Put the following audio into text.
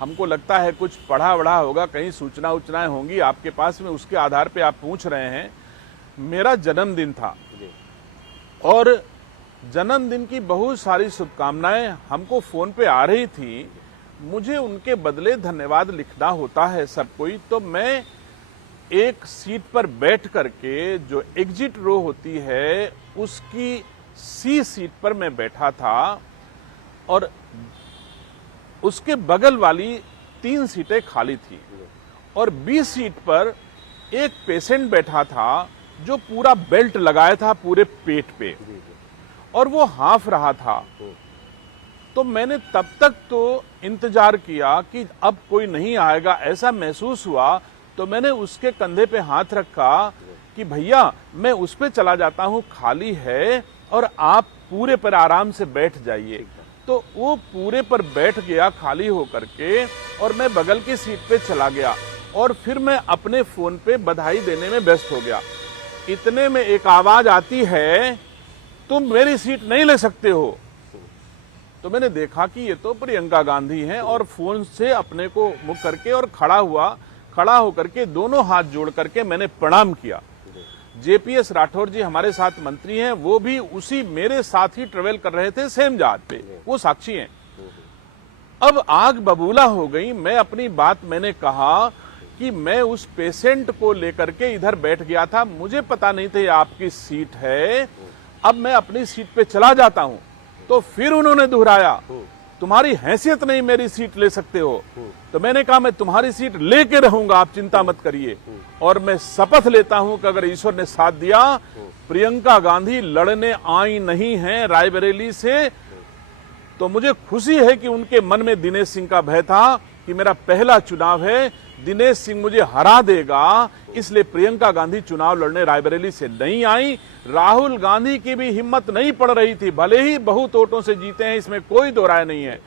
हमको लगता है कुछ पढ़ा वढ़ा होगा, कहीं सूचनाएं होंगी आपके पास में, उसके आधार पे आप पूछ रहे हैं। मेरा जन्मदिन था और जन्मदिन की बहुत सारी शुभकामनाएं हमको फोन पे आ रही थी। मुझे उनके बदले धन्यवाद लिखना होता है सब कोई, तो मैं एक सीट पर बैठ करके, जो एग्जिट रो होती है उसकी सी सीट पर मैं बैठा था और उसके बगल वाली 3 सीटें खाली थी और बी सीट पर एक पेशेंट बैठा था जो पूरा बेल्ट लगाया था पूरे पेट पे और वो हाँफ रहा था। तो मैंने तब तक तो इंतजार किया कि अब कोई नहीं आएगा, ऐसा महसूस हुआ। तो मैंने उसके कंधे पे हाथ रखा कि भैया मैं उस पे चला जाता हूँ, खाली है और आप पूरे पर आराम से बैठ जाइए। तो वो पूरे पर बैठ गया खाली होकर के और मैं बगल की सीट पे चला गया और फिर मैं अपने फोन पे बधाई देने में व्यस्त हो गया। इतने में एक आवाज आती है, तुम मेरी सीट नहीं ले सकते हो। तो मैंने देखा कि ये तो प्रियंका गांधी हैं और फोन से अपने को मुख करके और खड़ा होकर के दोनों हाथ जोड़ करके मैंने प्रणाम किया। जेपीएस राठौर जी हमारे साथ मंत्री हैं, वो भी उसी मेरे साथ ही ट्रेवल कर रहे थे सेम जहाज पे, वो साक्षी हैं। अब आग बबूला हो गई। मैं अपनी बात मैंने कहा कि मैं उस पेशेंट को लेकर के इधर बैठ गया था, मुझे पता नहीं था ये आपकी सीट है, अब मैं अपनी सीट पे चला जाता हूं। तो फिर उन्होंने दोहराया, तुम्हारी हैसियत नहीं मेरी सीट ले सकते हो। तो मैंने कहा मैं तुम्हारी सीट लेके रहूंगा, आप चिंता मत करिए। और मैं शपथ लेता हूं कि अगर ईश्वर ने साथ दिया, प्रियंका गांधी लड़ने आई नहीं है रायबरेली से, तो मुझे खुशी है कि उनके मन में दिनेश सिंह का भय था कि मेरा पहला चुनाव है, दिनेश सिंह मुझे हरा देगा, इसलिए प्रियंका गांधी चुनाव लड़ने रायबरेली से नहीं आई। राहुल गांधी की भी हिम्मत नहीं पड़ रही थी, भले ही बहुत वोटों से जीते हैं, इसमें कोई दो राय नहीं है।